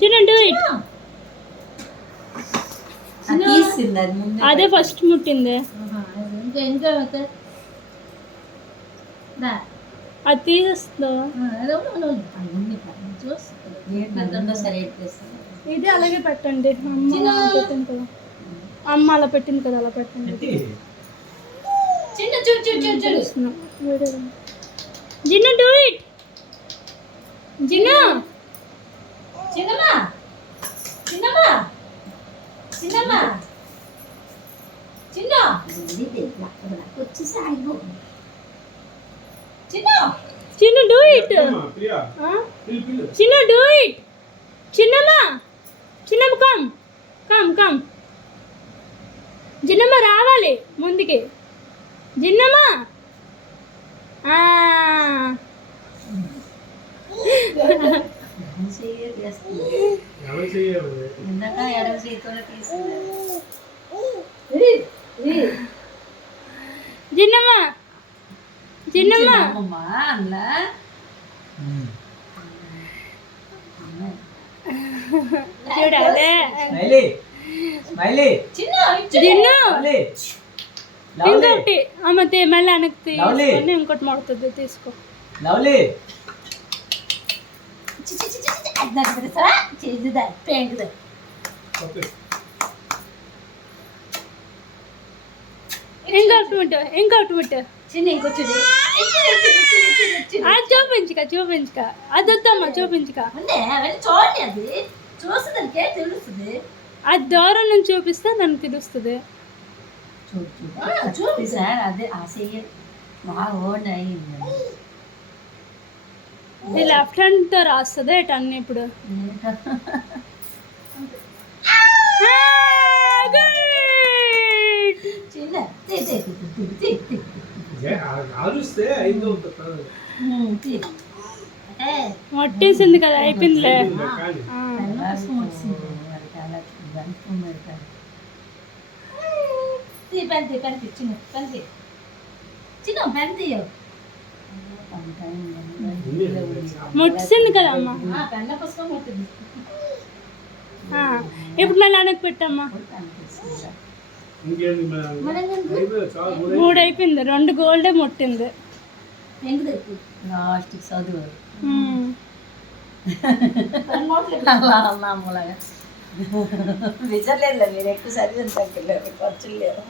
చిన్న do it. అదే first ముట్టింది. అది తీసేస్తా. ఇది అలాగే పెట్టండి. పెట్టింది కదా అమ్మ, అలా పెట్టింది కదా, అలా పెట్టండి. Gin do it. జిన్ను చిన్నమ్మా చిన్నమ్మా చిన్నమ్మా చిన్న చిన్న డూ ఇట్. చిన్న డూ ఇట్. చిన్నమ్మా చిన్నమ్మ కమ్ కమ్ కమ్. జిన్నమ్మ రావాలి ముందుకి. జిన్నమ్మ జిన్నమ్మ జిన్నమ్మ చూడాలే. జిన్ను ఇంకొకటి అమ్మ మళ్ళీ వెనక్కి తీసుకొని ఇంకోటి మడుతుంది, తీసుకో. ఇంకొకటి ముట్టు. అది చూపించుక అది వద్దమ్మా, చూపించుక. అది దూరం నుంచి చూపిస్తే నన్ను తెలుస్తుంది. ఇది లెఫ్ట్ హ్యాండ్ తో రాస్తుంది అన్ని. ఇప్పుడు మొట్టేసింది కదా, అయిపోయిందిలే. ముట్టింది కదా అమ్మ. ఇప్పుడు మళ్ళీ వెనక్కి పెట్టమ్మా. 3 అయిపోయింది, 2 గోల్డే ముట్టింది. విజర్లేదు, మీరు ఎక్కువ చదివిన ఖర్చులు లేవు.